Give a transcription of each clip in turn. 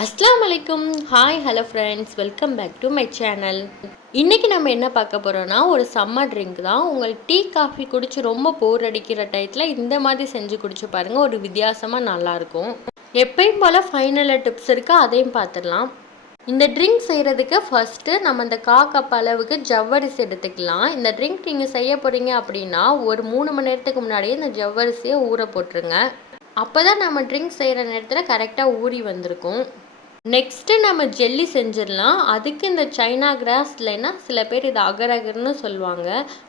அஸ்ஸலாமு அலைக்கும். Hi hello friends, welcome back to my channel. இன்றைக்கி நம்ம என்ன பார்க்க போகிறோன்னா, ஒரு சம்மர் ட்ரிங்க் தான். உங்களுக்கு டீ காஃபி குடிச்சு ரொம்ப போர் அடிக்கிற டயத்தில் இந்த மாதிரி செஞ்சு குடிச்சு பாருங்கள். ஒரு வித்தியாசமாக நல்லாயிருக்கும். எப்பயும் போல் ஃபைனலில் டிப்ஸ் இருக்குது, அதையும் பார்த்துடலாம். இந்த ட்ரிங்க் செய்கிறதுக்கு ஃபஸ்ட்டு நம்ம இந்த கப் அளவுக்கு ஜவ்வரிசி எடுத்துக்கலாம். இந்த ட்ரிங்க் நீங்கள் செய்ய போகிறீங்க அப்படின்னா ஒரு 3 மணி நேரத்துக்கு முன்னாடியே இந்த ஜவ்வரிசியை ஊற போட்டுருங்க. அப்போ தான் நம்ம ட்ரிங்க் செய்கிற நேரத்தில் கரெக்டாக ஊறி வந்திருக்கும். நெக்ஸ்ட்டு நம்ம ஜெல்லி செஞ்சிடலாம். அதுக்கு இந்த சைனா கிராஸ் இல்லைன்னா சில பேர் இதை அகரகர்னு சொல்லுவாங்க,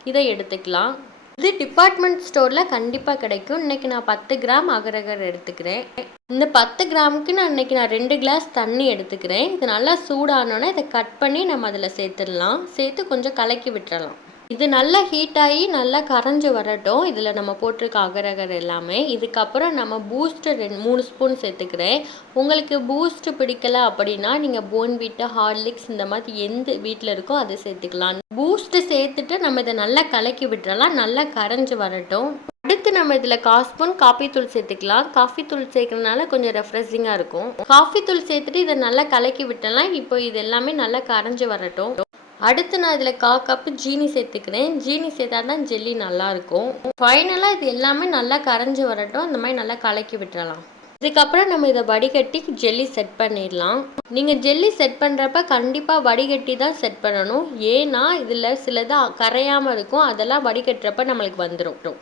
இதை எடுத்துக்கலாம். இது டிபார்ட்மெண்ட் ஸ்டோரில் கண்டிப்பாக கிடைக்கும். இன்றைக்கி நான் 10 கிராம் அகரகர் எடுத்துக்கிறேன். இந்த 10 கிராமுக்கு நான் 2 கிளாஸ் தண்ணி எடுத்துக்கிறேன். இது நல்லா சூடானோன்னே இதை கட் பண்ணி நம்ம அதில் சேர்த்துடலாம். சேர்த்து கொஞ்சம் கலக்கி விட்டுறலாம். இது நல்லா ஹீட் ஆகி நல்லா கரைஞ்சி வரட்டும். இதில் நம்ம போட்டிருக்க அகரகர் எல்லாமே. இதுக்கப்புறம் நம்ம பூஸ்ட்டு 3 ஸ்பூன் சேர்த்துக்கிறேன். உங்களுக்கு பூஸ்ட்டு பிடிக்கல அப்படின்னா நீங்கள் போன்விட்டா, ஹார்லிக்ஸ் இந்த மாதிரி எந்த வீட்டில் இருக்கோ அதை சேர்த்துக்கலாம். பூஸ்ட்டு சேர்த்துட்டு நம்ம இதை நல்லா கலக்கி விட்டுறலாம். நல்லா கரைஞ்சி வரட்டும். அடுத்து நம்ம இதில் 1/4 ஸ்பூன் காஃபி தூள் சேர்த்துக்கலாம். காஃபி தூள் சேர்க்கறதுனால கொஞ்சம் ரெஃப்ரெஷிங்காக இருக்கும். காஃபி தூள் சேர்த்துட்டு இதை நல்லா கலக்கி விட்டுறலாம். இப்போ இது எல்லாமே நல்லா கரைஞ்சி வரட்டும். அடுத்து நான் இதில் 1/4 கப்பு ஜீனி சேர்த்துக்கிறேன். ஜீனி சேர்த்தா தான் ஜெல்லி நல்லாயிருக்கும். ஃபைனலாக இது எல்லாமே நல்லா கரைஞ்சி வரட்டும். இந்த மாதிரி நல்லா கலக்கி விட்டுறலாம். இதுக்கப்புறம் நம்ம இதை வடிகட்டி ஜெல்லி செட் பண்ணிடலாம். நீங்கள் ஜெல்லி செட் பண்ணுறப்ப கண்டிப்பாக வடிகட்டி தான் செட் பண்ணணும். ஏன்னா இதில் சிலது கரையாமல் இருக்கும். அதெல்லாம் வடிகட்டுறப்ப நம்மளுக்கு வந்துடும்.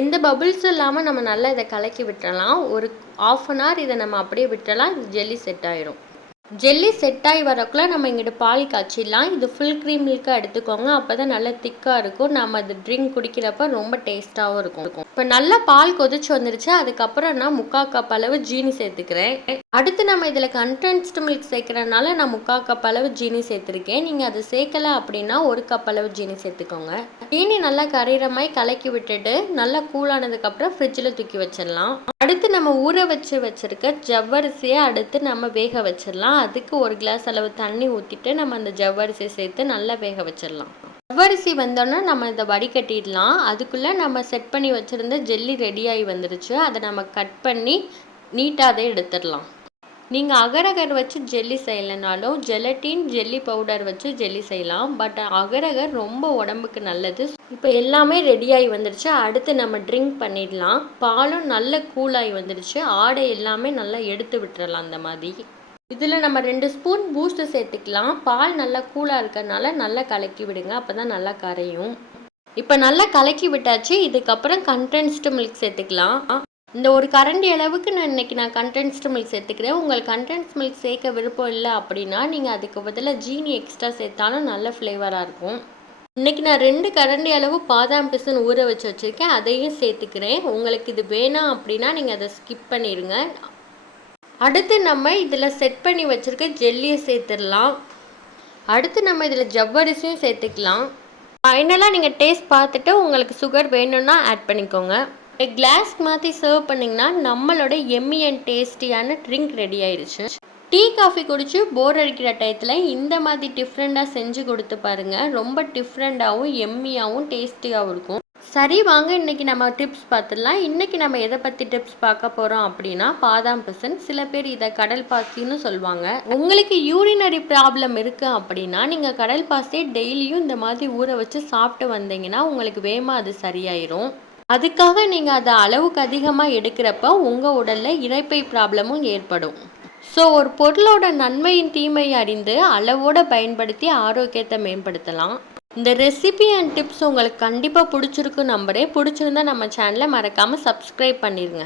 எந்த பபுள்ஸும் இல்லாமல் நம்ம நல்லா இதை கலக்கி விட்டுறலாம். ஒரு 1/2 அன் ஹவர் இதை நம்ம அப்படியே விட்டுறலாம். ஜெல்லி செட் ஆயிடும். ஜெல்லி செட் ஆகி வரக்குள்ள நம்ம இங்கிட்ட பால் காய்ச்சிடலாம். இது ஃபுல் க்ரீம் மில்காக எடுத்துக்கோங்க. அப்போ தான் நல்லா திக்காக இருக்கும். நம்ம அது ட்ரிங்க் குடிக்கிறப்ப ரொம்ப டேஸ்ட்டாகவும் இருக்கும். இப்போ நல்லா பால் கொதிச்சு வந்துருச்சு. அதுக்கப்புறம் நான் 3/4 கப் அளவு ஜீனி சேர்த்துக்கிறேன். அடுத்து நம்ம இதில் கண்டென்ஸ்டு மில்க் சேர்க்குறதுனால நான் 3/4 கப் அளவு ஜீனி சேர்த்துருக்கேன். நீங்கள் அது சேர்க்கலை அப்படின்னா 1 கப் அளவு ஜீனி சேர்த்துக்கோங்க. ஜீனி நல்லா கரையிற மாதிரி கலக்கி விட்டுட்டு நல்லா கூலானதுக்கப்புறம் ஃப்ரிட்ஜில் தூக்கி வச்சிடலாம். அடுத்து நம்ம ஊற வச்சிருக்க ஜவ்வரிசியை அடுத்து நம்ம வேக வச்சிடலாம். அதுக்கு 1 கிளாஸ் அளவு தண்ணி ஊற்றிட்டு நம்ம அந்த ஜவ்வரிசியை சேர்த்து நல்லா வேக வச்சிடலாம். ஜவ்வரிசி வந்தோன்னா நம்ம இதை வடிகட்டிடலாம். அதுக்குள்ளே நம்ம செட் பண்ணி வச்சுருந்த ஜெல்லி ரெடியாகி வந்துருச்சு. அதை நம்ம கட் பண்ணி நீட்டாக அதை எடுத்துடலாம். நீங்கள் அகரகர் வச்சு ஜெல்லி செய்யலைனாலும் ஜெலட்டின் ஜெல்லி பவுடர் வச்சு ஜெல்லி செய்யலாம். பட் அகரகர் ரொம்ப உடம்புக்கு நல்லது. இப்போ எல்லாமே ரெடியாகி வந்துடுச்சு. அடுத்து நம்ம ட்ரிங்க் பண்ணிடலாம். பாலும் நல்ல கூலாகி வந்துடுச்சு. ஆடை எல்லாமே நல்லா எடுத்து விட்டுறலாம். அந்த மாதிரி இதில் நம்ம 2 ஸ்பூன் பூஸ்ட்டு சேர்த்துக்கலாம். பால் நல்லா கூலாக இருக்கிறதுனால நல்லா கலக்கி விடுங்க. அப்போ தான் நல்லா கரையும். இப்போ நல்லா கலக்கி விட்டாச்சு. இதுக்கப்புறம் கண்டென்ஸ்டு மில்க் சேர்த்துக்கலாம். இந்த ஒரு கரண்டி அளவுக்கு நான் கண்டென்ஸ்டு மில்க் சேர்த்துக்கிறேன். உங்களுக்கு கண்டென்ஸ் மில்க் சேர்க்க விருப்பம் இல்லை அப்படின்னா நீங்கள் அதுக்கு பதிலாக ஜீனி எக்ஸ்ட்ரா சேர்த்தாலும் நல்ல ஃப்ளேவராக இருக்கும். இன்றைக்கி நான் 2 கரண்டி அளவு பாதாம் பிசின் ஊற வச்சுருக்கேன். அதையும் சேர்த்துக்கிறேன். உங்களுக்கு இது வேணாம் அப்படின்னா நீங்கள் அதை ஸ்கிப் பண்ணிடுங்க. அடுத்து நம்ம இதில் செட் பண்ணி வச்சுருக்க ஜெல்லியை சேர்த்துடலாம். அடுத்து நம்ம இதில் ஜவ்வரிசியும் சேர்த்துக்கலாம். ஃபைனலாக நீங்கள் டேஸ்ட் பார்த்துட்டு உங்களுக்கு சுகர் வேணும்னா ஆட் பண்ணிக்கோங்க. கிளாஸ்க்கு மாற்றி சர்வ் பண்ணிங்கன்னா நம்மளோட எம்மி அண்ட் டேஸ்டியான ட்ரிங்க் ரெடி ஆயிடுச்சு. டீ காஃபி குடிச்சு போர் அடிக்கிற டயத்தில் இந்த மாதிரி டிஃப்ரெண்ட்டாக செஞ்சு கொடுத்து பாருங்கள். ரொம்ப டிஃப்ரெண்ட்டாகவும் எம்மியாகவும் டேஸ்டியாகவும் இருக்கும். சரி வாங்க இன்றைக்கி நம்ம டிப்ஸ் பார்த்துடலாம். இன்றைக்கி நம்ம எதை பற்றி டிப்ஸ் பார்க்க போகிறோம் அப்படின்னா பாதாம் பிசின். சில பேர் இதை கடல் பாசின்னு சொல்லுவாங்க. உங்களுக்கு யூரினரி ப்ராப்ளம் இருக்குது அப்படின்னா நீங்கள் கடல் பாசியை டெய்லியும் இந்த மாதிரி ஊற வச்சு சாப்பிட்டு வந்தீங்கன்னா உங்களுக்கு வேகமாக அது சரியாயிரும். அதுக்காக நீங்கள் அதை அளவுக்கு அதிகமாக எடுக்கிறப்ப உங்கள் உடலில் இரைப்பை ப்ராப்ளமும் ஏற்படும். ஸோ ஒரு பொருளோட நன்மையின் தீமையை அறிந்து அளவோடு பயன்படுத்தி ஆரோக்கியத்தை மேம்படுத்தலாம். இந்த ரெசிபி அண்ட் டிப்ஸ் உங்களுக்கு கண்டிப்பாக பிடிச்சிருக்கு நம்புறேன். பிடிச்சிருந்தா நம்ம சேனலை மறக்காமல் சப்ஸ்கிரைப் பண்ணிடுங்க.